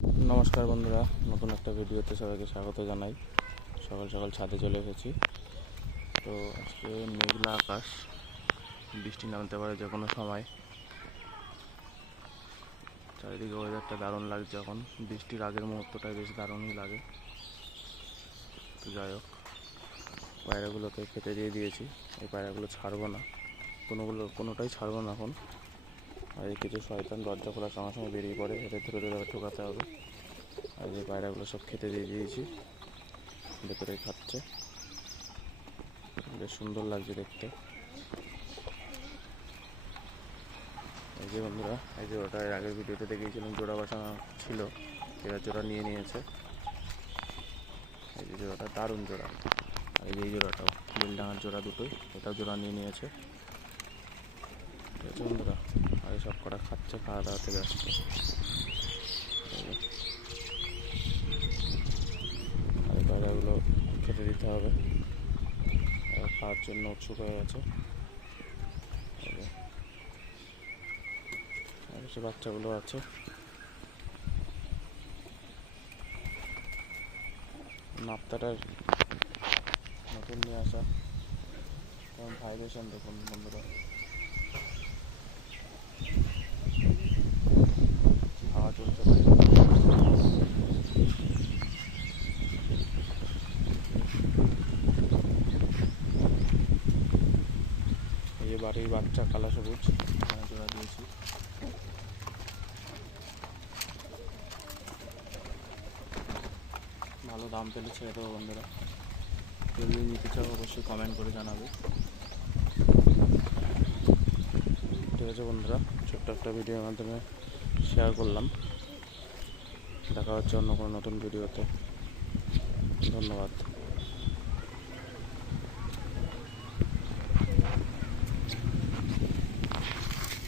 নমস্কার বন্ধুরা, নতুন একটা ভিডিওতে সবাইকে স্বাগত জানাই। সকাল সকাল ছাদে চলে এসেছি। তো আজকে মেঘলা আকাশ, বৃষ্টি নামতে পারে যে কোনো সময়। চারিদিকে ওয়েদারটা দারুণ লাগছে। এখন বৃষ্টির আগের মুহূর্তটাই বেশ দারুণই লাগে। তো যাই হোক, পায়রাগুলোকে খেতে দিয়ে দিয়েছি। এই পায়রাগুলো ছাড়বো না, কোনোটাই ছাড়বো না এখন। আর এই কিছু শয়তান দরজা খোলার সঙ্গে সঙ্গে বেরিয়ে পড়ে, এদের ধরে ধরে ঠোকাতে হবে। আর এই পায়রাগুলো সব খেতে দিয়ে দিয়েছি, ভেতরে খাচ্ছে। বেশ সুন্দর লাগছে দেখতে। এই যে বন্ধুরা, এই যে ওটা আগের ভিডিওতে দেখিয়েছিলাম, জোড়া বসানো ছিল, এরা জোড়া নিয়ে নিয়েছে। এই যে জোড়াটা দারুণ জোড়া। আর এই যে এই জোড়াটাও নীলডাঙার জোড়া, দুটোই এটাও জোড়া নিয়ে নিয়েছে। ঠিক আছে বন্ধুরা, আর সব কটা খাচ্ছে, খাওয়া দাওয়াতে ব্যস্ত। আর এই পায়রাগুলো খেতে দিতে হবে, খাওয়ার জন্য উৎসুক হয়ে গেছে। আর সে বাচ্চাগুলো আছে। নাপ্তাটার নতুন নিয়ে আসা, কারণ ভাইব্রেশন দেখুন বন্ধুরা, হাওয়া চলছে বাইরে। এই যে বাড়ির বাচ্চা কালা সবুজ, এখানে জোড়া দিয়েছি। ভালো দাম পেলে ছেড়ে দেবো বন্ধুরা। যদি নিতে চাও অবশ্যই কমেন্ট করে জানাবে। ঠিক আছে বন্ধুরা, ছোট্ট একটা ভিডিওর মাধ্যমে শেয়ার করলাম। দেখা হচ্ছে অন্য কোনো নতুন ভিডিওতে। ধন্যবাদ।